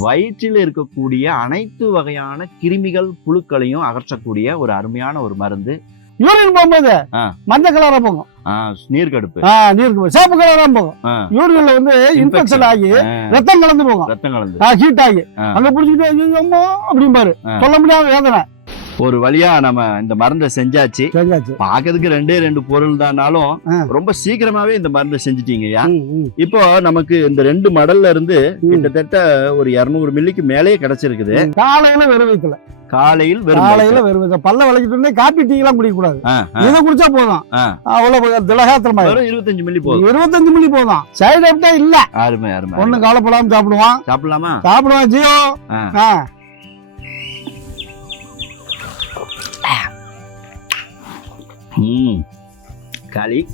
வயிற்றில் இருக்கக்கூடிய அனைத்து வகையான கிருமிகள் புழுக்களையும் அகற்றக்கூடிய ஒரு அருமையான ஒரு மருந்து. யூரின் போகும்போது. மஞ்சள் கலரா போகும். நீர்க்கடுப்பு. ஆ, நீருக்கு போகும் சேப்பு கலரா போகும். யூரின்ல வந்து இன்ஃபெக்ஷன் ஆகி ரத்தம் கலந்து போகும். ரத்தம் கலந்து. ஹீட் ஆகி. அங்க புடிச்சிட்டு அப்படிம்பாரு. சொல்ல முடியாத வேதனை. ஒரு வழியா நம்ம இந்த மருந்தை செஞ்சாச்சு. செஞ்சாச்சு. பாக்கிறதுக்கு ரெண்டே ரெண்டு பொருள் தானாலும். ரொம்ப சீக்கிரமாவே இந்த மருந்தை செஞ்சிட்டீங்கய்யா இப்போ நமக்கு இந்த ரெண்டு மடல்ல இருந்து. கிட்டத்தட்ட ஒரு 200 மில்லிக்கு மேலேயே கிடைச்சிருக்குது. காலையில வெறும் வயிற்றுல காலையில் வெறும் காலையில. வெறும் பல்ல வளைக்கிட்டு இருந்தே காப்பி டீ எல்லாம் குடிக்க கூடாது. இதை குடிச்சா போதும். அவ்வளவு திலகாத்திரமா வெறும் 25 மில்லி போதும். இருபத்தஞ்சு மணி போதும். சைடு எஃபெக்டே இல்ல. அருமை அருமை ஒண்ணு கவலைப்படாம சாப்பிடுவான் சாப்பிடலாமா? சாப்பிடுவான் ஜியோ. ம். காளி.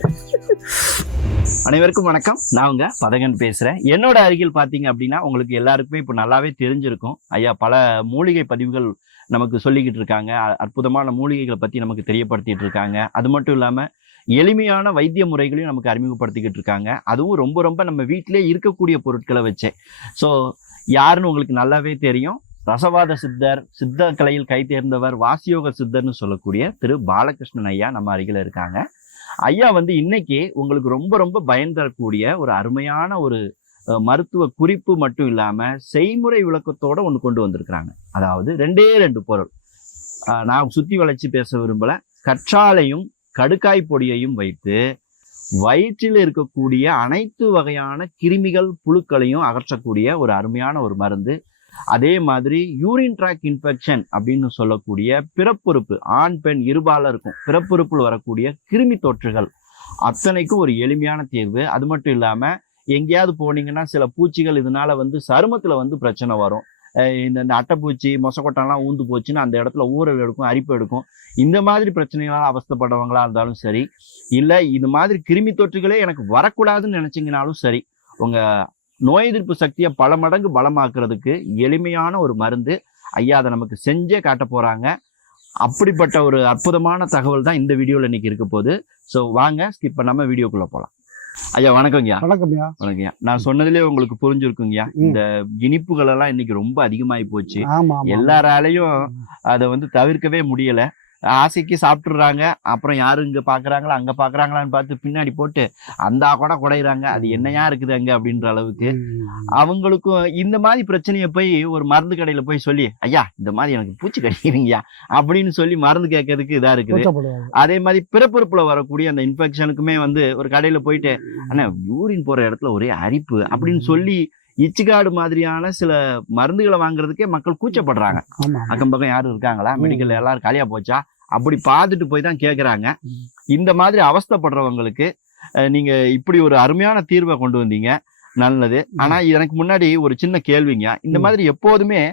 அனைவருக்கும் வணக்கம். நான் உங்க பதகன் பேசுறேன். என்னோட அருகில் பாத்தீங்க அப்படின்னா உங்களுக்கு எல்லாருக்குமே இப்போ நல்லாவே தெரிஞ்சிருக்கும். ஐயா பல மூலிகை பதிவுகள் நமக்கு சொல்லிக்கிட்டு இருக்காங்க. அற்புதமான மூலிகைகளை பத்தி நமக்கு தெரியப்படுத்திட்டு இருக்காங்க. அது மட்டும் இல்லாம எளிமையான வைத்திய முறைகளையும் நமக்கு அறிமுகப்படுத்திக்கிட்டு இருக்காங்க. அதுவும் ரொம்ப ரொம்ப நம்ம வீட்டிலே இருக்கக்கூடிய பொருட்களை வச்சே. ஸோ யாருன்னு உங்களுக்கு நல்லாவே தெரியும். ரசவாத சித்தர் சித்த கலையில் கை தேர்ந்தவர் வாசியோக சித்தர்னு சொல்லக்கூடிய திரு பாலகிருஷ்ணன் ஐயா நம்ம அருகில் இருக்காங்க. ஐயா வந்து இன்னைக்கு உங்களுக்கு ரொம்ப ரொம்ப பயன் தரக்கூடிய ஒரு அருமையான ஒரு மருத்துவ குறிப்பு மட்டும் இல்லாம செய்முறை விளக்கத்தோட ஒன்று கொண்டு வந்திருக்கிறாங்க. அதாவது ரெண்டே ரெண்டு பொருள். நான் சுத்தி வளைச்சி பேச விரும்பல. கற்றாழையும் கடுக்காய் பொடியையும் வைத்து வயிற்றில் இருக்கக்கூடிய அனைத்து வகையான கிருமிகள் புழுக்களையும் அகற்றக்கூடிய ஒரு அருமையான ஒரு மருந்து அதே மாதிரி யூரின் ட்ராக் இன்ஃபெக்ஷன் அப்படின்னு சொல்லக்கூடிய பிறப்புறுப்பு ஆண் பெண் இருபால இருக்கும். பிறப்புறுப்பில் வரக்கூடிய கிருமி தொற்றுகள். அத்தனைக்கும் ஒரு எளிமையான தீர்வு. அது மட்டும் இல்லாமல் எங்கேயாவது போனீங்கன்னா சில பூச்சிகள் இதனால வந்து சருமத்தில் வந்து பிரச்சனை வரும். இந்த இந்த அட்டைப்பூச்சி மொசக்கொட்டெல்லாம் ஊந்து போச்சுன்னு அந்த இடத்துல ஊறல் எடுக்கும் அரிப்பு எடுக்கும். இந்த மாதிரி பிரச்சனைகளால் அவஸ்தைப்படுறவங்களா இருந்தாலும் சரி இல்லை இது மாதிரி கிருமி தொற்றுகளே எனக்கு வரக்கூடாதுன்னு நினச்சிங்கனாலும் சரி உங்கள் நோய் எதிர்ப்பு சக்தியை பல மடங்கு பலமாக்குறதுக்கு எளிமையான ஒரு மருந்து ஐயா அதை நமக்கு செஞ்சே காட்ட போறாங்க. அப்படிப்பட்ட ஒரு அற்புதமான தகவல் தான் இந்த வீடியோவில் இன்னைக்கு இருக்க போகுது. ஸோ வாங்க ஸ்கிப் பண்ணாம வீடியோக்குள்ள போகலாம் ஐயா வணக்கங்கய்யா வணக்கம்யா வணக்கம்யா நான் சொன்னதுலேயே உங்களுக்கு புரிஞ்சிருக்குங்கய்யா. இந்த இனிப்புகள் எல்லாம் இன்னைக்கு ரொம்ப அதிகமாகி போச்சு. எல்லாராலையும் அதை வந்து தவிர்க்கவே முடியல. ஆசைக்கு சாப்பிட்டுறாங்க. அப்புறம் யாரும் இங்க பாக்குறாங்களா அங்க பாக்குறாங்களான்னு பார்த்து பின்னாடி போட்டு அந்த கூட குடையிறாங்க. அது என்னையா இருக்குது அங்க அப்படின்ற அளவுக்கு. அவங்களுக்கும் இந்த மாதிரி பிரச்சனையை போய் ஒரு மருந்து கடையில போய் சொல்லி ஐயா இந்த மாதிரி எனக்கு பூச்சி கடிக்கிறீங்கயா அப்படின்னு சொல்லி மருந்து கேட்கறதுக்கு இதா இருக்குது. அதே மாதிரி பிறப்புறுப்புல வரக்கூடிய அந்த இன்ஃபெக்ஷனுக்குமே வந்து ஒரு கடையில போயிட்டு அண்ணா யூரின் போற இடத்துல ஒரே அரிப்பு அப்படின்னு சொல்லி இச்சிகாடு மாதிரியான சில மருந்துகளை வாங்குறதுக்கே மக்கள் கூச்சப்படுறாங்க. அக்கம் பக்கம் யாரும் இருக்காங்களா. மெடிக்கல் எல்லாரும் காலியா போச்சா? அப்படி பார்த்துட்டு போய் தான் கேக்குறாங்க. ம். இந்த மாதிரி அவஸ்தைப்படுறவங்களுக்கு நீங்க இப்படி ஒரு அருமையான தீர்வை கொண்டு வந்தீங்க. நல்லது. ஆனா எனக்கு முன்னாடி ஒரு சின்ன கேள்விங்க. இந்த. மாதிரி எப்போதுமே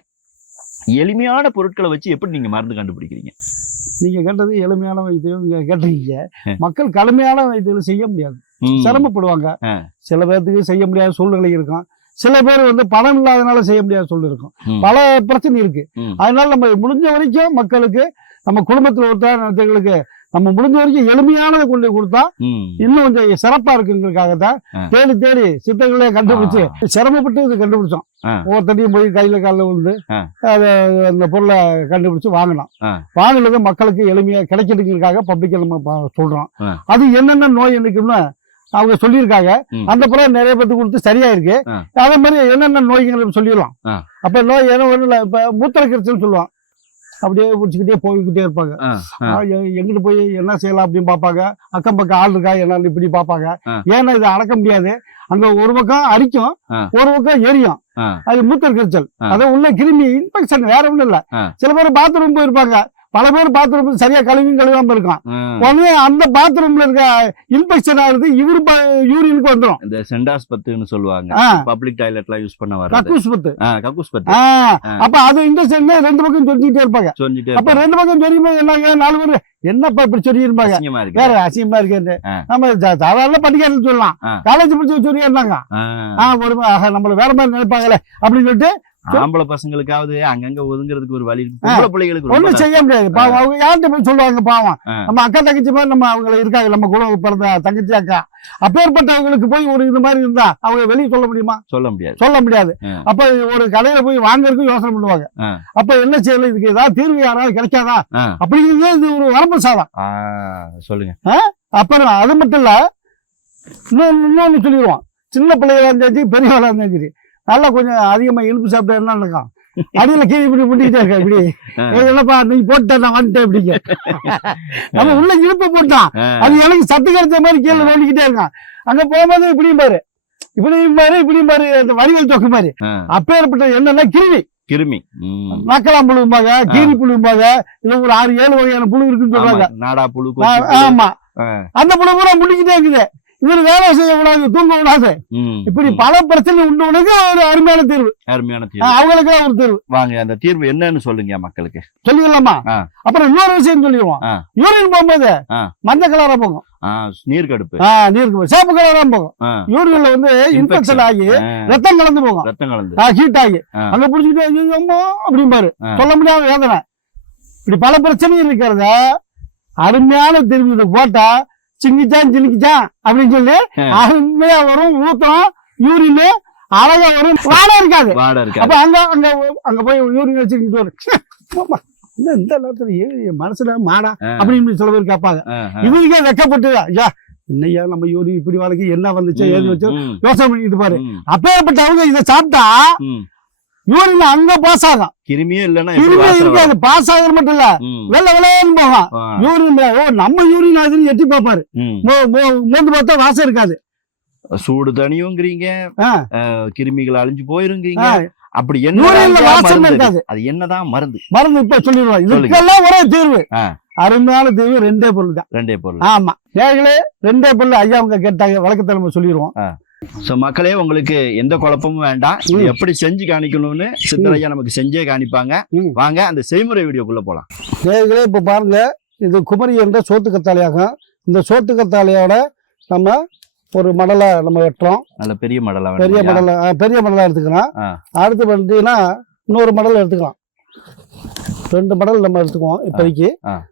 எளிமையான பொருட்களை வச்சு எப்படி நீங்க மருந்து கண்டுபிடிக்கிறீங்க? நீங்க கேட்டது எளிமையான வைத்தியம் நீங்க கேட்டீங்க. மக்கள் கடுமையான வைத்தியம் செய்ய முடியாது. சிரமப்படுவாங்க. சில பேர்த்துக்கு செய்ய முடியாத சூழ்நிலை இருக்கும். சில பேர் வந்து பணம் இல்லாதனால செய்ய முடியாத சூழ்நிலை இருக்கும் ம். பல பிரச்சனை இருக்கு. அதனால நம்ம முடிஞ்ச வரைக்கும் மக்களுக்கு நம்ம குடும்பத்துல ஒருத்தர் நடத்தங்களுக்கு நம்ம முடிஞ்ச வரைக்கும் எளிமையானதை கொண்டு கொடுத்தா. இன்னும் கொஞ்சம் சிறப்பா இருக்குங்கிறதுக்காகத்தான் ஆ. தேடி தேடி சித்தங்களே கண்டுபிடிச்சு சிரமப்பட்டு இது கண்டுபிடிச்சோம். ஒவ்வொருத்தரையும் போய் கையில காலில் விழுந்து. அதை அந்த பொருளை கண்டுபிடிச்சு வாங்கினோம். வாங்கினது மக்களுக்கு எளிமையா கிடைக்கிறதுக்காக பப்ளிக்கா நம்ம சொல்றோம். அது என்னென்ன நோய் என்னைக்குன்னு அவங்க சொல்லியிருக்காங்க. அந்த பிறகு நிறைய பேருக்கு கொடுத்து சரியா இருக்கு ஆ. அதே மாதிரி என்னென்ன நோய்கள் சொல்லிடலாம். அப்ப நோய் ஏதோ ஒண்ணு இல்ல இப்ப மூத்திர கரைச்சல் சொல்லுவான் அப்படியே பிடிச்சிக்கிட்டே போய்கிட்டே இருப்பாங்க எங்கிட்டு போய் என்ன செய்யலாம் அப்படின்னு பார்ப்பாங்க அக்கம் பக்கம் ஆள் இருக்கா என்னன்னு இப்படி பார்ப்பாங்க ஆ. ஏன்னா இதை அடக்க முடியாது அங்க ஒரு பக்கம் அரிக்கும். ஒரு பக்கம் எரியும். அது மூத்தர் கரிச்சல் ஆ. அது உள்ள கிருமி இன்ஃபெக்ஷன் வேற ஒண்ணும் இல்ல. சில பேர் பாத்ரூம் போயிருப்பாங்க பல பேர் பாத்ரூம் சரியா கழுவியும் கழுவாம இருக்கான். உடனே அந்த பாத்ரூம்ல இருக்க இன்ஃபெக்ஷன் ஆகுது இவரு யூரினுக்கு வந்துடும் இந்த செண்டாஸ் பத்துன்னு சொல்லுவாங்க. பப்ளிக் டாய்லெட்லாம் யூஸ் பண்ண வர்றது கக்கூஸ் பத்து. ஆ, கக்கூஸ் பத்து. ஆ, ஆ. அப்ப அது இன்ஃபெக்ஷன் ரெண்டு பக்கம் சொல்லிக்கிட்டே இருப்பாங்க. அப்ப இருப்பாங்க. ரெண்டு பக்கம் சொல்லியும் போது என்னங்க நாலு பேர் என்னப்பா இப்படி அசிங்கமா இருக்கு. வேற அசிங்கமா இருக்கு. நம்ம சாதாரண படிக்கிறது சொல்லலாம். காலேஜ் படிச்சு சொல்லி இருந்தாங்க ஆ. ஆ ஒரு ஆஹா, நம்மள வேற மாதிரி நினைப்பாங்களே அப்படின்னு சொல்லிட்டு ஆம்பளை பசங்களுக்காவது அங்கங்க ஒதுங்குறதுக்கு ஒரு வழி இருக்கு. பொம்பளை பிள்ளைகளுக்கு ஒண்ணும் செய்ய முடியாது. பாவம் அவங்க யார்கிட்ட போய் சொல்லுவாங்க பாவம். நம்ம அக்கா தங்கச்சி மாதிரி நம்ம அவங்க இருக்காங்க. நம்ம கூட பிறந்த தங்கச்சி அக்கா. அப்பேற்பட்டவங்களுக்கு போய் ஒரு இது மாதிரி இருந்தா அவங்க வெளியே சொல்ல முடியுமா? சொல்ல முடியாது. சொல்ல முடியாது. அப்ப ஒரு கடையில போய் வாங்குறதுக்கு யோசனை பண்ணுவாங்க. அப்ப என்ன செய்யலாம் இதுக்கு ஏதாவது தீர்வு யாராவது கிடைக்காதா. அப்படிங்கிறது இது ஒரு வரப்பிரசாதம். சொல்லுங்க. அப்புறம் அது மட்டும் இல்ல இன்னொன்னு இன்னொன்னு சொல்லிடுவோம். சின்ன பிள்ளைகளா இருந்தாலும் சரி பெரியவளா இருந்தாலும் சரி. நல்லா கொஞ்சம் அதிகமா இனிப்பு சாப்பிட்டா என்ன நடக்கும்? அடியில கீழே இப்படி பண்ணிக்கிட்டே இருக்கா இப்படி. என்னப்பா நீ போட்ட நான் வந்துட்டேன் இப்படிங்க நம்ம உள்ள இனிப்பை போட்டான். அது எனக்கு சத்து கிடைச்ச மாதிரி கீழே நோண்டிக்கிட்டே இருக்கான். அங்க போகும்போது இப்படியும் பாரு. இப்படியும் பாரு இப்படியும் பாரு அந்த வடிவல் தொக்கு மாதிரி. அப்பேற்பட்ட என்னன்னா கிருமி. கிருமி. ம். மக்களாம் புழும்பாங்க கீரி புழும்பாங்க இல்ல ஒரு ஆறு ஏழு வகையான புழு இருக்குன்னு சொல்றாங்க. நாடா புழு. ஆமா. அந்த புழு பூரா முடிக்கிட்டே இருக்குது. இவரு வேலை செய்யக்கூடாது தூங்க கூடாது இப்படி. பல பிரச்சனை உண்டவனுக்கு ஒரு அருமையான தீர்வு. அருமையான தீர்வு. அவங்களுக்கு ஒரு தீர்வு. வாங்க அந்த தீர்வு என்னன்னு சொல்லுங்க மக்களுக்கு. சொல்லிடலாமா. அப்புறம் இன்னொரு விஷயம் சொல்லிடுவோம். யூரின் போகும்போது. மஞ்சள் கலரா போகும். சேப்பு கலரா போகும். யூரின்ல வந்து இன்ஃபெக்ஷன் ஆகி ரத்தம் கலந்து போகும். ரத்தம் கலந்து. ஹீட் ஆகி. அங்க புடிச்சிட்டு அப்படிம்பாரு. சொல்ல முடியாத வேதனை. இப்படி பல பிரச்சனையும் இருக்கிறத அருமையான இதை போட்டா சிங்கிச்சான் சினிக்கிச்சான் அப்படின்னு சொல்லி. அருமையா வரும் ஊத்தம் யூரின் அழகா வரும். வாடை இருக்காது. அப்ப அங்க அங்க அங்க போய் யூரின் வச்சுக்கிட்டு வரும் இந்த இந்த நேரத்துல ஏன் மனசுல மாடா அப்படின்னு சில பேர் கேட்பாங்க. இவருக்கே வெக்கப்பட்டு ஐயா என்னையா நம்ம யூரின் இப்படி வாழ்க்கை என்ன வந்துச்சு ஏது வச்சு யோசனை பண்ணிட்டு பாரு. அப்பேற்பட்டவங்க இதை சாப்பிட்டா யூரின் அங்க பாஸ் ஆகும் கிருமியே இல்லைன்னா வாசனை இருக்காது? பாஸ் ஆகுறது மட்டும் இல்ல. வெள்ள வெள்ளையன்னு போகும் யூரின் ஓ நம்ம யூரின் ஆகுதுன்னு எட்டி பார்ப்பாரு. ம். மோ- மோ- மோந்து பார்த்தா வாசம் இருக்காது. சூடு தனியுங்கிறீங்க. கிருமிகள் அழிஞ்சு போயிருங்கிறீங்க. அப்படி என்னதான் வாசம் இருக்காது. அது என்னதான் மருந்து? மருந்து இப்ப சொல்லிடுவோம். இதுக்கெல்லாம் ஒரே தீர்வு. அருமையான தீர்வு ரெண்டே பொருள் தான். ரெண்டே பொருள். ஆமா. ஏங்களே ரெண்டே பொருள் ஐயா அவங்க கேட்டாங்க. வழக்கத்தலைமை சொல்லிடுவோம். சோ மக்களே உங்களுக்கு எந்த குழப்பமும் வேண்டாம். எப்படி செஞ்சு காணிக்கணும்னு சித்தரையா நமக்கு செஞ்சே காணிப்பாங்க. வாங்க அந்த செய்முறை வீடியோக்குள்ள போலாம். நேர்களே இப்ப பாருங்க இது குமரி என்ற சோத்து கத்தாழையாகும் இந்த சோத்து கத்தாழையோட நம்ம ஒரு மடலை நம்ம வெட்டுறோம். நல்ல பெரிய மடலா பெரிய மடலை பெரிய மடலா எடுத்துக்கலாம். அடுத்து பார்த்தீங்கன்னா இன்னொரு மடல் எடுத்துக்கலாம். ரெண்டு மடல் நம்ம எடுத்துக்குவோம் இப்போதைக்கு.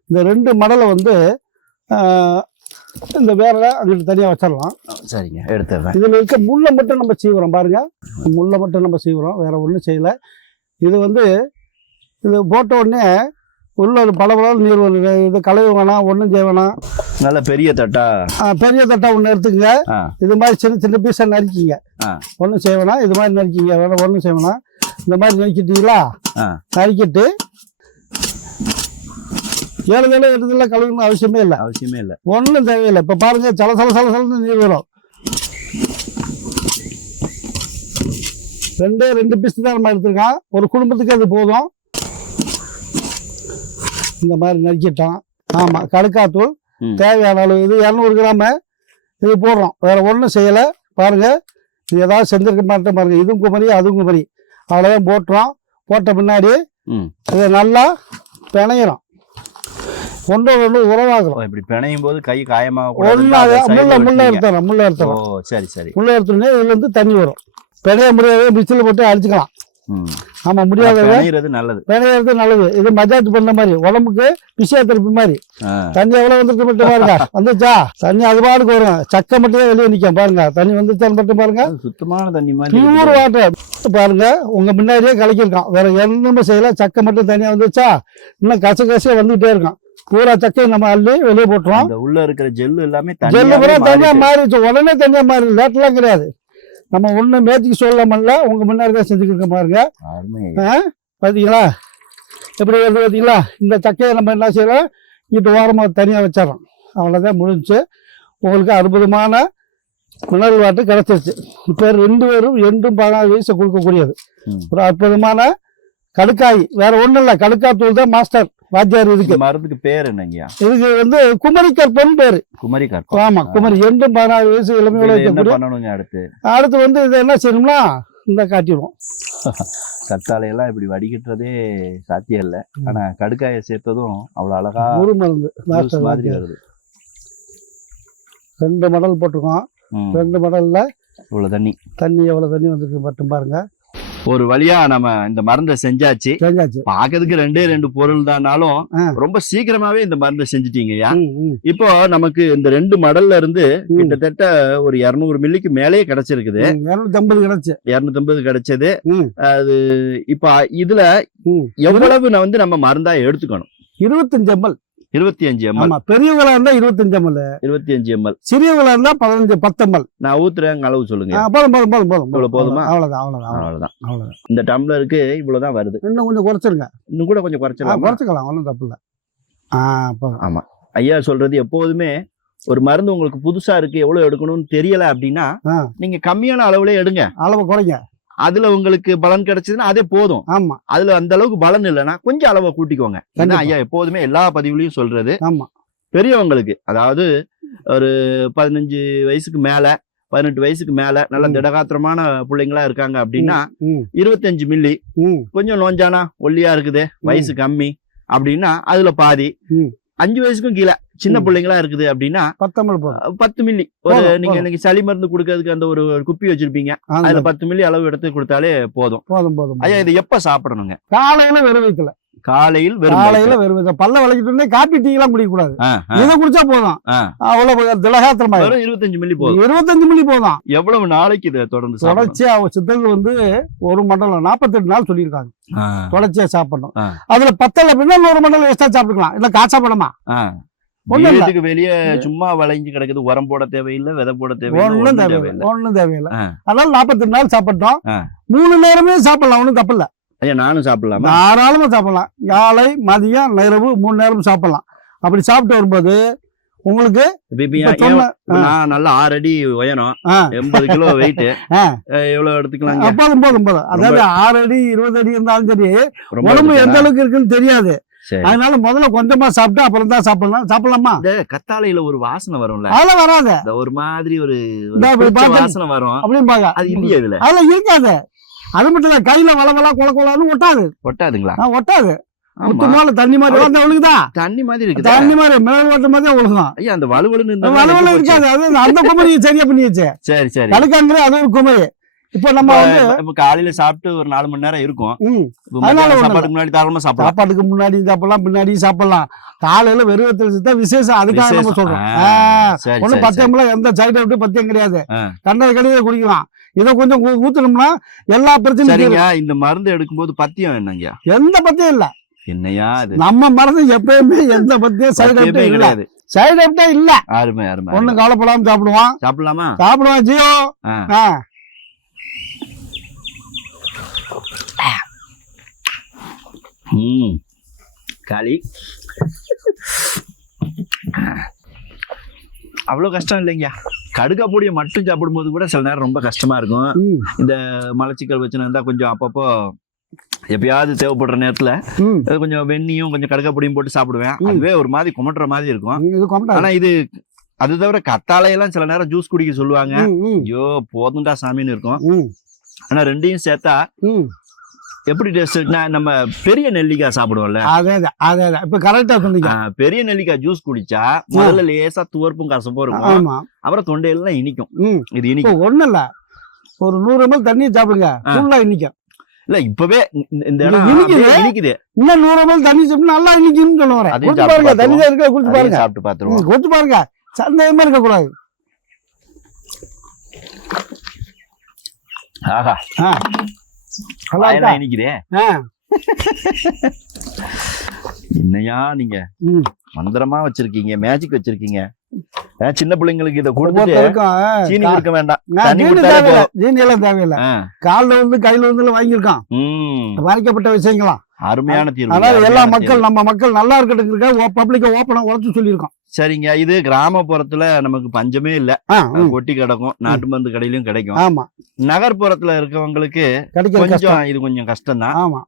இந்த ரெண்டு மடலை வந்து இந்த வேற அங்கிட்டு தனியாக வச்சிடலாம் சரிங்க. எடுத்துறேன் இதில் இருக்க முள்ளை மட்டும் நம்ம சீவுறோம். பாருங்க. முள்ளை மட்டும் நம்ம சீவுறோம். வேற ஒன்றும் செய்யலை. இது வந்து இது போட்ட உடனே உள்ள ஒரு பல நீர் இது கழுவு வேணாம் ஒன்றும் செய்ய வேணாம். நல்ல பெரிய தட்டா? பெரிய தட்டா ஒன்று எடுத்துக்கங்க. இது மாதிரி சின்ன சின்ன பீஸாக நறுக்கிங்க. ஒன்றும் செய்ய வேணாம். இது மாதிரி நறுக்கிங்க. வேற ஒன்றும் செய்ய வேணாம். இந்த மாதிரி நறுக்கிட்டீங்களா. நறுக்கிட்டு ஏழு வேலை எடுத்துல கழுவணும் அவசியமே இல்லை. அவசியமே இல்ல. ஒன்றும் தேவையில்லை. இப்போ பாருங்க சல சல சல சலன்னு நீர் வரும். ரெண்டே ரெண்டு பீஸ் தான் நம்ம எடுத்துருக்கோம் ஒரு குடும்பத்துக்கு அது போதும். இந்த மாதிரி நறுக்கிட்டோம் ஆமாம் கடுக்காத்தூள். தேவையான அளவு. இது இரநூறு கிராமு. இது போடுறோம். வேற ஒன்றும் செய்யலை. பாருங்க இது ஏதாவது செஞ்சிருக்க மாட்டேன் பாருங்க. இதுவும் குமரி அதுவும் குமரி. அவ்வளோதான் போட்டுறோம். போட்ட பின்னாடி. இதை நல்லா பிணையிறோம். உறவாகிறோம் ஓ, இப்படி பிணையும் போது கை காயமாக ஒன்றாக முள்ள முள்ள எடுத்துறோம் முள்ள ஓ எடுத்துறோம் சரி சரி. முள்ள எடுத்தோடனே தண்ணி வரும். பிணைய முடியாத மிக்சியில் போட்டு அடிச்சுக்கலாம். ஆமா பிணையிறது நல்லது. பிணையிறது நல்லது. இது மஜாஜ் பண்ண மாதிரி உடம்புக்கு பிசியா திருப்பி மாதிரி தண்ணி எவ்வளவு வந்துருக்கு மட்டும் பாருங்க. வந்துச்சா தண்ணி அது பாட்டுக்கு வரும் சக்கை மட்டும் தான் வெளியே நிற்கும் பாருங்க தண்ணி வந்துச்சான்னு மட்டும் பாருங்க. சுத்தமான தண்ணி மாதிரி பியூர். வாட்டர் பாருங்க உங்க முன்னாடியே கலக்கிருக்கான் வேற எதுவுமே செய்யல. சக்கை மட்டும் தனியா வந்துச்சா இன்னும் கச கசையா வந்துகிட்டே இருக்கான். பூரா சக்கையை நம்ம அள்ளி வெளியே போட்டுருவோம். உள்ள இருக்கிற ஜெல்லு எல்லாமே ஜெல்லு பூரா தனியாவே தனியா மாறிட்டு. மாறிடுச்சு. உடனே தனியா மாறி லேட்டெல்லாம் கிடையாது. நம்ம ஒண்ணு மேட்சிக்கு சொல்லாமல்ல. உங்க முன்னாடி தான் செஞ்சுக்கிட்டு பாருங்க. அருமை. ஆ? பாத்தீங்களா? எப்படி வருது பாத்தீங்களா? இந்த சக்கையை நம்ம என்ன செய்யலாம் இட்டு ஓரமாக தனியாக வச்சிடறோம். அவ்வளோதான் முடிஞ்சுச்சு உங்களுக்கு அற்புதமான மினரல் வாட்டர் கிடைச்சிருச்சு. இப்போ ரெண்டு பேரும் ரெண்டும் பதினாறு வயசு கொடுக்கக்கூடியது. ஒரு அற்புதமான கடுக்காய். வேற ஒன்றும் இல்லை கடுக்காய் தூள் தான் மாஸ்டர். வாத்தியார் இதுக்கு மருந்துக்கு பேர் என்னங்கய்யா? இதுக்கு வந்து குமரி கற்பன் பேரு. குமரி கற்பம் ஆமா குமரி. ரெண்டும் பதினாறு வயசு இளமையோட என்ன பண்ணணுங்க அடுத்து? அடுத்து வந்து இதை என்ன செய்யணும்னா இந்த காட்டிடுவோம். கத்தாழை எல்லாம் இப்படி வடிகட்டுறதே சாத்தியம் இல்ல. ஆனா கடுக்காயை சேர்த்ததும் அவ்வளவு அழகா ஒரு மருந்து. மாதிரி. வருது. ரெண்டு மடல் போட்டிருக்கோம். ரெண்டு மடல்ல இவ்வளவு தண்ணி. தண்ணி எவ்வளவு தண்ணி வந்திருக்கு மட்டும் பாருங்க. ஒரு வழியா நம்ம இந்த மருந்தை செஞ்சாச்சு. செஞ்சாச்சு. பாக்கிறதுக்கு ரெண்டே ரெண்டு பொருள் தானாலும். ரொம்ப சீக்கிரமாவே இந்த மருந்தை செஞ்சுட்டீங்கய்யா இப்போ நமக்கு இந்த ரெண்டு மடல்ல இருந்து. கிட்டத்தட்ட ஒரு இருநூறு மில்லிக்கு மேலேயே கிடைச்சிருக்குது. ம், இருநூத்தி ஐம்பது கிடைச்சு. இருநூத்தம்பது கிடைச்சது. அது இப்ப இதுல. எவ்வளவு நான் வந்து நம்ம மருந்தா எடுத்துக்கணும்? இருபத்தஞ்சு எம்எல். இருபத்தி அஞ்சு எம்எல் ஆமா பெரியவங்களா இருந்தா இருபத்தஞ்சு எம்எல் இருபத்தி அஞ்சு எம்எல் சிறியவங்களா இருந்தா பதினஞ்சு பத்து எம்எல் நான் ஊத்துறேன் அளவு சொல்லுங்க. போதும் போதும் போதும் போதும். இவ்வளவு போதுமா? அவ்வளவுதான் அவ்வளவுதான் அவ்வளவுதான். அவ்வளவுதான். இந்த டம்ளருக்கு இவ்வளவுதான் வருது. இன்னும் கொஞ்சம் குறைச்சிருங்க. இன்னும் கூட கொஞ்சம் குறைச்சிடலாம்? குறைச்சிக்கலாம் ஒன்றும் தப்பு இல்லை. ஆ போதும். ஐயா சொல்றது எப்போதுமே ஒரு மருந்து உங்களுக்கு புதுசா இருக்கு எவ்வளவு எடுக்கணும்னு தெரியல அப்படின்னா. நீங்க கம்மியான அளவுல எடுங்க. அளவு குறைங்க. அதுல உங்களுக்கு பலன் கிடைச்சதுன்னா அதே போதும். ஆமா. அதுல அந்த அளவுக்கு பலன் இல்லைன்னா கொஞ்சம் அளவை கூட்டிக்கோங்க. ஏன்னா. ஐயா எப்போதுமே எல்லா பதிவுலயும் சொல்றது ஆமா. பெரியவங்களுக்கு. அதாவது ஒரு பதினஞ்சு வயசுக்கு மேல பதினெட்டு வயசுக்கு மேல நல்ல. திடகாத்திரமான பிள்ளைங்களா இருக்காங்க அப்படின்னா இருபத்தஞ்சு மில்லி கொஞ்சம் நோஞ்சானா ஒல்லியா இருக்குது வயசு கம்மி அப்படின்னா அதுல பாதி. அஞ்சு வயசுக்கும் கீழே. சின்ன. பிள்ளைங்களா இருக்குது அப்படின்னா பத்து மில்லி. ஒரு நீங்க. இன்னைக்கு சளி மருந்து கொடுக்கறதுக்கு அந்த ஒரு ஒரு குப்பி வச்சிருப்பீங்க அதுல பத்து மில்லி அளவு எடுத்து கொடுத்தாலே போதும். போதும் போதும் ஐயா இது எப்ப சாப்பிடணுங்க? காலையில வெறும் வயிற்றுல காலையில் வெறும் காலையில. வெறும் பல்ல விளக்கிட்டு இருந்தே காப்பி டீ எல்லாம் குடிக்க கூடாது. இதை குடிச்சா போதும். அவ்வளவு திலகாத்திரமா வெறும் இருபத்தஞ்சு மில்லி போதும். இருபத்தஞ்சு மில்லி போதும். எவ்வளவு நாளைக்கு இதை தொடர்ந்து தொடர்ச்சியா அவ சித்தர்கள் வந்து ஒரு மண்டலம் நாற்பத்தெட்டு நாள் சொல்லியிருக்காங்க. தொடர்ச்சியா சாப்பிடணும். அதுல பத்தல அப்படின்னா இன்னொரு மண்டலம் எக்ஸ்ட்ரா சாப்பிட்டுக்கலாம். இல்ல காசா படமா. வீட்டுக்கு வெளியே சும்மா வளைஞ்சு கிடக்குது. உரம் போட தேவையில்லை விதை போட தேவையில்லை ஒண்ணும் தேவையில்லை. ஒண்ணும் தேவையில்லை. அதனால நாற்பத்தெட்டு நாள் சாப்பிட்டோம். மூணு நேரமே சாப்பிடலாம். ஒண்ணும் தப்பு இல்ல. ஐயா நானும் சாப்பிடலாமா? தாராளமா சாப்பிடலாம். காலை மதியம் இரவு மூணு நேரம் சாப்பிடலாம். அப்படி சாப்பிட்டு வரும்போது உங்களுக்கு நான் நல்லா ஆறு அடி உயரம். எண்பது கிலோ வெயிட். எவ்வளவு எடுத்துக்கலாங்க போதும் போதும் போதும். அதாவது ஆறு அடி இருபது அடி இருந்தாலும் சரி ரொம்ப உடம்பு எந்த எடுத்துக்கலாம். அளவுக்கு இருக்குன்னு தெரியாது. அதனால முதல்ல கொஞ்சமா சாப்பிட்டு அப்புறம் தான் சாப்பிடலாம். சாப்பிடலாமா? இந்த கத்தாழையில ஒரு வாசனை வரும்ல? அதெல்லாம் வராது. ஒரு மாதிரி ஒரு வாசனை வரும். அப்படின்னு பாக்க. அது இல்லையா இதுல? அதெல்லாம் இருக்காது. அது மட்டும் இல்ல கையில வளவலா கொல கொலான்னு ஒட்டாது. ஒட்டாதுங்களா? ஒட்டாது. ஆமா. முத்து மேல தண்ணி மாதிரி வந்து ஒழுகுதான் தண்ணி மாதிரி இருக்குது? தண்ணி மாதிரி மேல் ஓட்ட மாதிரி ஒழுகும் ஐயா அந்த வலுவலுன்னு இருக்காது. அது அந்த குமரி சரியா பண்ணியாச்சு. சரி சரி. கடுக்காங்கிற அது ஒரு குமரி இப்போ நம்ம வந்து இப்ப- காலையில சாப்பிட்டு ஒரு நாலு மணி நேரம் இருக்கும். அதனால சாப்பாடுக்கு முன்னாடி தாராளமா சாப்பிடலாம். சாப்பாட்டுக்கு முன்னாடி சாப்பிடலாம் பின்னாடி சாப்பிடலாம். காலையில வெறுவத்தில் தான் விசேஷம். அதுக்காக நம்ம. சொல்றோம். சரி. பத்தியம்லாம் எந்த சைடு எஃபெக்ட் பத்தியம் கிடையாது. கண்டது கடையில குடிக்கலாம். இதை கொஞ்சம் ஊ- ஊத்துனோம்னா எல்லா பிரச்சனையும். இந்த மருந்து எடுக்கும்போது பத்தியம் என்னங்க எந்த பத்தியம் இல்ல. என்னையா நம்ம மருந்து எப்பயுமே எந்த பத்தியம் சைடு எஃபெக்ட் இல்ல. கிடையாது. சைடு எஃபெக்டே இல்ல. அருமை அருமை ஒண்ணும் கவலைப்படாம சாப்பிடுவான் சாப்பிடலாமா? சாப்பிடுவான் ஜியோ. ம். களி அவ்வளோ கஷ்டம் இல்லைங்க. கடுக்கா பொடியை மட்டும் சாப்பிடும்போது கூட சில நேரம் ரொம்ப கஷ்டமா இருக்கும். இந்த மலச்சிக்கல் பிரச்சனை இருந்தால் கொஞ்சம் அப்பப்போ எப்பயாவது தேவைப்படுற நேரத்துல கொஞ்சம் வெண்ணியும் கொஞ்சம் கடுக்கா பொடியும் போட்டு சாப்பிடுவேன். அதுவே ஒரு மாதிரி குமட்டுற மாதிரி இருக்கும். இது கொண்டாடு ஆனா இது அது தவிர கத்தாழையெல்லாம் சில நேரம் ஜூஸ் குடிக்க சொல்லுவாங்க. ஐயோ போதும்டா சாமின்னு இருக்கும். ம், ஆனா ரெண்டையும் சேர்த்தா எப்படி டேஸ்ட்னா நம்ம பெரிய நெல்லிக்காய் சாப்பிடுவோம்ல. அதே அதே. இப்ப கரெக்டா சொன்னீங்க. பெரிய நெல்லிக்காய் ஜூஸ் குடிச்சா முதல்ல லேசா துவர்ப்பும் கசப்பும் இருக்கும். ஆமா. அப்புறம் தொண்டையெல்லாம் இனிக்கும். இது இனிக்கும். ஒண்ணும் இல்ல. ஒரு நூறு எம்எல் தண்ணி சாப்பிடுங்க. ஃபுல்லா இனிக்கும். இல்ல இப்பவே இந்த- இடம் இனிக்குது. இன்னும் நூறு எம்எல் தண்ணி சாப்பிட்டு நல்லா இனிக்கும்னு சொல்ல வரேன் பாருங்க தண்ணி தான் இருக்க? குடிச்சு அதையும் பாருங்க. சாப்பிட்டு பாத்துருவோம் குடிச்சு பாருங்க. சந்தேகமா இருக்க கூடாது ஆஹா. ஆ. நல்லா இருக்கா? ஆ. என்னையா நீங்க. மந்திரமா வச்சிருக்கீங்க மேஜிக் வச்சிருக்கீங்க. சின்ன பிள்ளைங்களுக்கு இத ஒவ்வொருத்தருக்கும் சீனி கா- கொடுக்க வேண்டாம். ஜீனி எல்லாம் தேவையில்லை. காலில் வந்து கையில வந்து வாங்கியிருக்கான். ம், மறைக்கப்பட்ட விஷயங்களாம் அருமையான தீர்வு. அதனால எல்லா மக்கள் நம்ம மக்கள் நல்லா இருக்கட்டுங்கிறதுக்காக பப்ளிக்க ஓப்பனா உழைச்சு சொல்லியிருக்கோம். சரிங்க. இது கிராமப்புறத்துல நமக்கு பஞ்சமே இல்ல. கொட்டி கிடக்கும். நாட்டு மருந்து கடையிலயும் கிடைக்கும். ஆமா. நகர்ப்புறத்துல இருக்கவங்களுக்கு கொஞ்சம் இது கொஞ்சம் கஷ்டம் தான் ஆமா.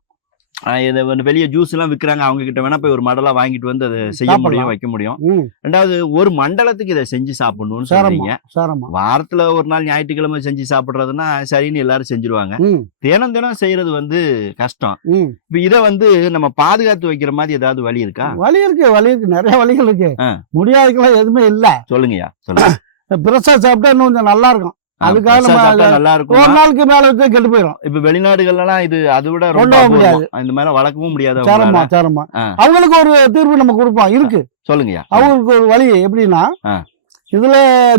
இதை வெளியே ஜூஸ் எல்லாம் விக்கிறாங்க. அவங்க கிட்ட வேணா போய் ஒரு மடலா வாங்கிட்டு வந்து அதை செய்ய. முடியும் வைக்க முடியும். ரெண்டாவது ஒரு மண்டலத்துக்கு இதை செஞ்சு சாப்பிடணும்னு சொல்றீங்க. வாரத்துல ஒரு நாள் ஞாயிற்றுக்கிழமை செஞ்சு சாப்பிடுறதுன்னா சரின்னு எல்லாரும் செஞ்சிருவாங்க. தினம் தினம் செய்யறது வந்து கஷ்டம். இப்ப இதை வந்து நம்ம பாதுகாத்து வைக்கிற மாதிரி ஏதாவது வழி இருக்கா? வலி இருக்கு வலி இருக்கு. நிறைய வலிகள் இருக்கு. முடியாதுக்கெல்லாம் எதுவுமே இல்ல. சொல்லுங்கய்யா சொல்லுங்க. பிரஷா சாப்பிட்டா இன்னும் கொஞ்சம் நல்லா இருக்கும். அதுக்காக நம்ம நல்லா ஒரு நாளுக்கு மேல வச்சு கெட்டு போயிடும் இப்ப வெளிநாடுகள்ல எல்லாம் இது அதை விட ரொம்ப முடியாது. இந்த மாதிரி வளர்க்கவும் முடியாது சேரமா. சேரமா. அவங்களுக்கு ஒரு தீர்வு நம்ம கொடுப்போம். இருக்கு. சொல்லுங்கய்யா. அவங்களுக்கு ஒரு வழி எப்படின்னா. இதுல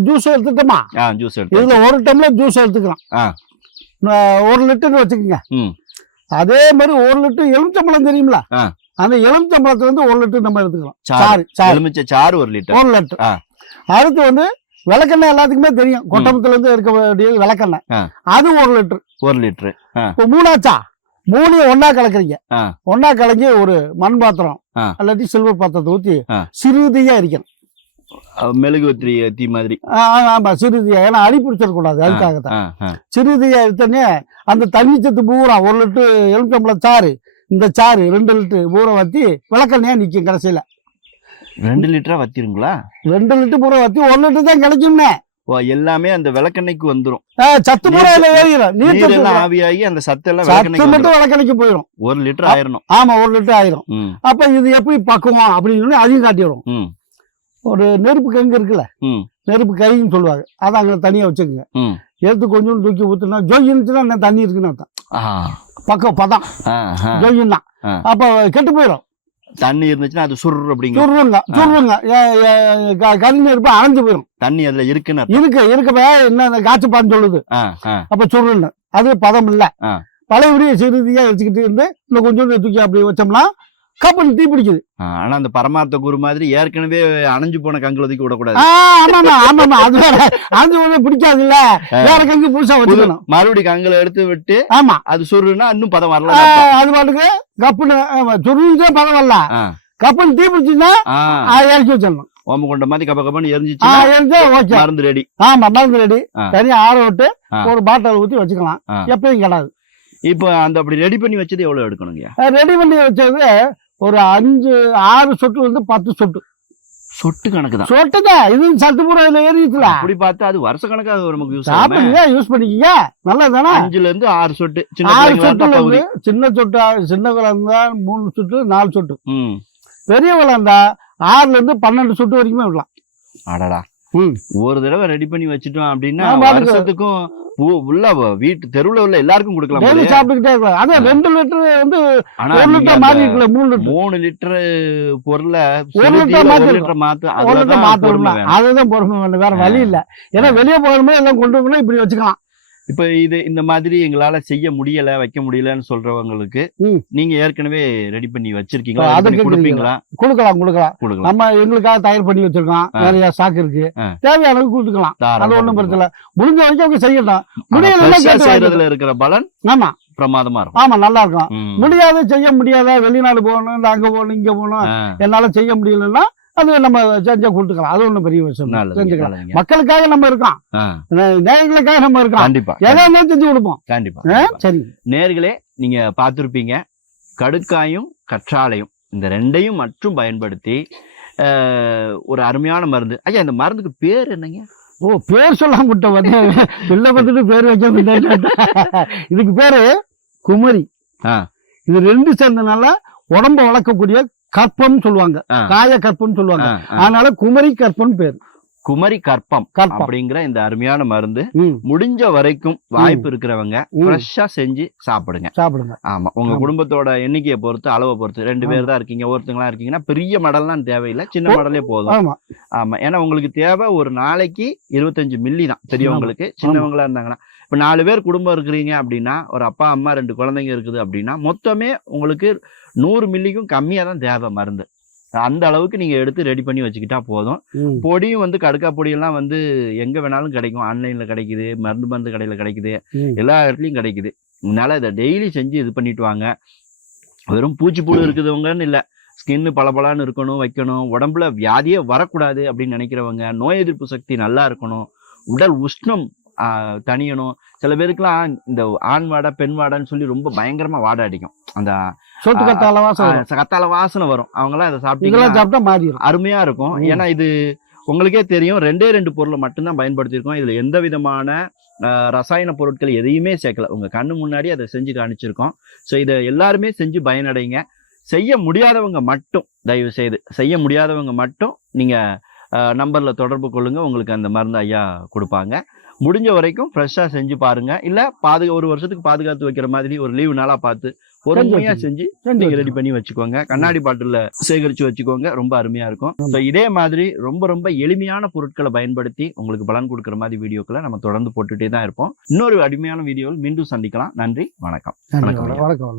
ஜூஸ் எடுத்துட்டோமா? ஆ ஜூஸ் எடுத்து இதுல ஒரு டம்ளர் ஜூஸ் எடுத்துக்கலாம். ஒரு லிட்டர் வச்சுக்கோங்க. அதே மாதிரி ஒரு லிட்டர் எலுமிச்சம்பழம் தெரியுங்களா. அந்த எலுமிச்சம்பழத்துல இருந்து ஒரு லிட்டர் நம்ம எடுத்துக்கலாம். சாறு. சாறு சாறு. எலுமிச்சை சாறு ஒரு லிட்டர். ஒரு லிட்டர். அடுத்து வந்து விளக்கெண்ணெய் எல்லாத்துக்குமே தெரியும். கொட்டமத்துல இருந்து எடுக்க வேண்டியது விளக்கெண்ணெய். அது ஒரு லிட்டர். ஒரு லிட்டர். இப்போ மூணாச்சா? மூணையும் ஒண்ணா கலக்குறீங்க. ஆ. ஒண்ணா கலக்கி ஒரு மண் பாத்திரம். இல்லாட்டி சில்வர் பாத்திரத்தை ஊத்தி. சிறுதியா இருக்கணும் மெழுகுவத்திரி தீ மாதிரி. ஆமா சிறுதியா. ஏன்னா அடி பிடிச்சிடக்கூடாது அதுக்காக தான். சிறுதியா எடுத்தோடனே அந்த தண்ணி சத்து பூரா ஒரு லிட்டர் எலுமிச்சம்பழம் சாறு இந்த சாறு ரெண்டு லிட்டர் பூரா வத்தி விளக்கெண்ணையா நிற்கும் கடைசியில. ரெண்டு லிட்டரா வத்திருங்களா? ரெண்டு லிட்டர் பூரா வத்தி ஒரு லிட்டர் தான் கிடைக்கும்னே. ஓ எல்லாமே அந்த விளக்கெண்ணெய்க்கு வந்துரும். சத்து பூரா இதுல ஏறிடும் நீர் எல்லாம் ஆவியாகி அந்த சத்து எல்லாம் சத்து. மட்டும் விளக்கெண்ணைக்கு போயிடும் ஒரு லிட்டர் ஆயிரணும். ஆமா ஒரு லிட்டர் ஆயிரும். அப்ப இது எப்படி பக்குவம் அப்படின்னு சொல்லி அதையும் காட்டிடும் ஒரு நெருப்பு கங்கு இருக்குல்ல நெருப்பு கைன்னு சொல்லுவாங்க. அதை அங்கே தனியாக வச்சுக்கோங்க. எடுத்து கொஞ்சோண்டு தூக்கி ஊற்றுனா ஜோயின்னுச்சுன்னா என்ன தண்ணி இருக்குன்னு அர்த்தம். பக்கம் பதம். ஆ, ஆ. ஜோயின் தான் ஆ. அப்போ கெட்டு போயிடும் தண்ணி இருந்துச்சுன்னா அது சுர் அப்படிங்க. சுருங்க சுருங்க. கறி நெருப்பு அணைஞ்சு போயிடும் தண்ணி அதுல இருக்குன்னு. இருக்கு இருக்கவே என்ன அந்த காய்ச்சப்பான்னு சொல்லுது. அப்போ சுருன்னு அது பதம் இல்லை. பழையபடியே சிறுதியாக வச்சுக்கிட்டு இருந்து இன்னும் கொஞ்சோண்டு தூக்கி அப்படி வச்சோம்னா கப்பல் தீ பிடிக்குது. ஆனா அந்த பரமார்த்த குரு மாதிரி ஏற்கனவே அணைஞ்சு போன கங்குல தூக்கி விடக்கூடாது. ஆ, ஆமாமா ஆமாமா. அது வேற அது ஒண்ணு பிடிக்காதுல்ல. வேற கங்கு புதுசா புது- வச்சுக்கணும். மறுபடியும் கங்குல எடுத்து விட்டு ஆமா. அது சுருன்னா இன்னும் பதம் வரல அது பாட்டுக்கு கப்புன்னு சுருவிச்சே பரவாயில்ல ஆ, கப்பல் தீ பிடிச்சுன்னா இறக்கி வச்சிடணும். ஓம கொண்ட மாதிரி கப்ப கப்பன்னு எரிஞ்சிச்சு மருந்து ரெடி. ஆமா மருந்து ரெடி. தனியா ஆற விட்டு. ஒரு பாட்டில் ஊத்தி வச்சுக்கலாம். எப்பயும் கிடாது. இப்போ அந்த அப்படி ரெடி பண்ணி வச்சது எவ்வளவு எடுக்கணுங்க ரெடி பண்ணி வச்சது ஒரு அஞ்சு ஆறு சொட்டு வந்து பத்து சொட்டு. சொட்டு கணக்கு தான் சொட்டு தான் இது சத்து பூரா இதுல ஏறிச்சுல அப்படி பார்த்தா அது வருஷ கணக்காக நமக்கு யூஸ் சாப்பிடுங்க யூஸ் பண்ணிக்கங்க நல்லது தானே அஞ்சுல இருந்து ஆறு சொட்டு. சின்ன ஆறு சொட்டுல இருந்து சின்ன சொட்டா சின்ன குழந்தா மூணு சொட்டு நாலு சொட்டு. பெரிய குழந்தா ஆறுல இருந்து பன்னெண்டு சொட்டு வரைக்குமே விடலாம். அடடா. ஒரு தடவை ரெடி பண்ணி வச்சுட்டோம் அப்படின்னா. வருஷத்துக்கும் உள்ள வீட்டு தெருவுல உள்ள எல்லாருக்கும் கொடுக்கலாம். சாப்பிட்டுக்கிட்டே இருக்கலாம் அதான் ரெண்டு லிட்டர் வந்து ஒரு லிட்டர் இருக்குல்ல மூணு லிட்டர் மூணு லிட்டர் பொருளை ஒரு லிட்டர் மாத்தி. லிட்டர் மாத்து ஒரு லிட்டர் மாத்தணும். அதுதான் பொறுமை வேற வழி இல்ல ஏன்னா வெளியே போகணுமே எல்லாம் கொண்டு போகணும் இப்படி வச்சுக்கலாம் இப்ப இது இந்த மாதிரி எங்களால செய்ய முடியல வைக்க முடியலன்னு சொல்றவங்களுக்கு. நீங்க ஏற்கனவே ரெடி பண்ணி வச்சிருக்கீங்களா? கொடுப்பீங்களா? கொடுக்கலாம். கொடுக்கலாம் கொடுக்கலாம். நம்ம எங்களுக்காக தயார் பண்ணி வச்சிருக்கோம். நிறைய ஸ்டாக் இருக்கு. தேவையான அளவுக்கு கொடுத்துக்கலாம். அது ஒண்ணும் பிரச்சனை முடிஞ்ச வரைக்கும் அவங்க கேட்டு செய்யறதுல இருக்கிற பலன் ஆமா. பிரமாதமா இருக்கும். ஆமா நல்லா இருக்கும். முடியாத செய்ய முடியாத வெளிநாடு போகணும் அங்க போகணும் இங்க போகணும் என்னால செய்ய முடியலன்னா அது நம்ம செஞ்சா கொடுத்துக்கலாம். அது ஒண்ணும் பெரிய விஷயம் செஞ்சுக்கலாம். மக்களுக்காக நம்ம இருக்கோம். நேயர்களுக்காக நம்ம இருக்கோம். கண்டிப்பா எதை இருந்தாலும் செஞ்சு கொடுப்போம். கண்டிப்பா. சரி. நேர்களே நீங்க பார்த்துருப்பீங்க கடுக்காயும் கற்றாழையும் இந்த ரெண்டையும் மட்டும் பயன்படுத்தி ஒரு அருமையான மருந்து. ஐயா இந்த மருந்துக்கு பேர் என்னங்க? ஓ பேர் சொல்ல முட்டை வந்து பிள்ளை பார்த்துட்டு பேர் வைக்க இதுக்கு பேரு குமரி. இது ரெண்டு சேர்ந்தனால உடம்ப வளர்க்கக்கூடிய கற்பம் சொல்லுவாங்க. காய கற்பம் சொல்லுவாங்க. அதனால குமரி கற்பம் பேர். குமரி கற்பம் அப்படிங்கிற இந்த அருமையான மருந்து முடிஞ்ச வரைக்கும் வாய்ப்பு இருக்கிறவங்க. ஃப்ரெஷ்ஷா செஞ்சு சாப்பிடுங்க. சாப்பிடுங்க. ஆமா. உங்க. குடும்பத்தோட எண்ணிக்கையை பொறுத்து அளவை பொறுத்து ரெண்டு. பேர் தான் இருக்கீங்க ஒருத்தங்களா இருக்கீங்கன்னா பெரிய மடல்லாம் தேவையில்லை. சின்ன. மடலே போதும். ஆமா. ஆமா. ஏன்னா உங்களுக்கு தேவை ஒரு நாளைக்கு இருபத்தஞ்சு மில்லி தான். பெரியவங்களுக்கு சின்னவங்களா இருந்தாங்கன்னா. இப்ப நாலு பேர் குடும்பம் இருக்கிறீங்க அப்படின்னா ஒரு அப்பா அம்மா ரெண்டு குழந்தைங்க இருக்குது அப்படின்னா மொத்தமே உங்களுக்கு நூறு மில்லிக்கும் கம்மியா தான் தேவை மருந்து. அந்த அளவுக்கு நீங்க எடுத்து ரெடி பண்ணி வச்சுக்கிட்டா போதும். பொடியும் வந்து கடுக்கா பொடியெல்லாம் வந்து எங்க வேணாலும் கிடைக்கும். ஆன்லைன்ல கிடைக்குது மருந்து மருந்து கடையில கிடைக்குது. எல்லா இடத்துலயும் கிடைக்குது. அதனால இதை டெய்லி செஞ்சு இது பண்ணிட்டு வாங்க. வெறும் பூச்சி புழு இருக்குதவங்கன்னு இல்லை. ஸ்கின்னு பளபளன்னு இருக்கணும் வைக்கணும். உடம்புல வியாதியே வரக்கூடாது அப்படின்னு நினைக்கிறவங்க நோய் எதிர்ப்பு சக்தி நல்லா இருக்கணும். உடல் உஷ்ணம் ஆஹ், தணியணும் சில பேருக்குலாம் இந்த ஆண் வாடை பெண் வாடைன்னு சொல்லி ரொம்ப பயங்கரமா வாடை அடிக்கும். அந்த சொத்து கத்தால. ஆஹ், கத்தால வாசனை வரும். அவங்கெல்லாம் இதை இதெல்லாம் சாப்பிட்டீங்கன்னா சாப்பிட்டா மாறிடும் அருமையா இருக்கும். ஏன்னா இது உங்களுக்கே தெரியும் ரெண்டே ரெண்டு பொருளை மட்டும்தான் பயன்படுத்தியிருக்கோம். இதுல எந்த விதமான ரசாயன பொருட்கள் எதையுமே சேர்க்கல. உங்க கண்ணு முன்னாடி அதை செஞ்சு காணிச்சிருக்கோம். ஸோ இதை எல்லாருமே செஞ்சு பயனடைங்க. செய்ய முடியாதவங்க மட்டும் தயவு செய்து. செய்ய முடியாதவங்க மட்டும் நீங்க நம்பர்ல தொடர்பு கொள்ளுங்க. உங்களுக்கு அந்த மருந்து ஐயா கொடுப்பாங்க. முடிஞ்ச வரைக்கும் ஃப்ரெஷ்ஷா செஞ்சு பாருங்க. இல்ல பாதுகா ஒரு வருஷத்துக்கு பாதுகாத்து வைக்கிற மாதிரி ஒரு லீவு நாளா பார்த்து பொறுமையா செஞ்சு நீங்க ரெடி பண்ணி வச்சுக்கோங்க. கண்ணாடி பாட்டில்ல சேகரிச்சு வச்சுக்கோங்க. ரொம்ப அருமையா இருக்கும். இதே மாதிரி ரொம்ப ரொம்ப எளிமையான பொருட்களை பயன்படுத்தி உங்களுக்கு பலன் கொடுக்குற மாதிரி வீடியோக்களை நம்ம தொடர்ந்து போட்டுட்டே தான் இருப்போம். இன்னொரு அருமையான வீடியோவில் மீண்டும் சந்திக்கலாம். நன்றி. வணக்கம் வணக்கம்.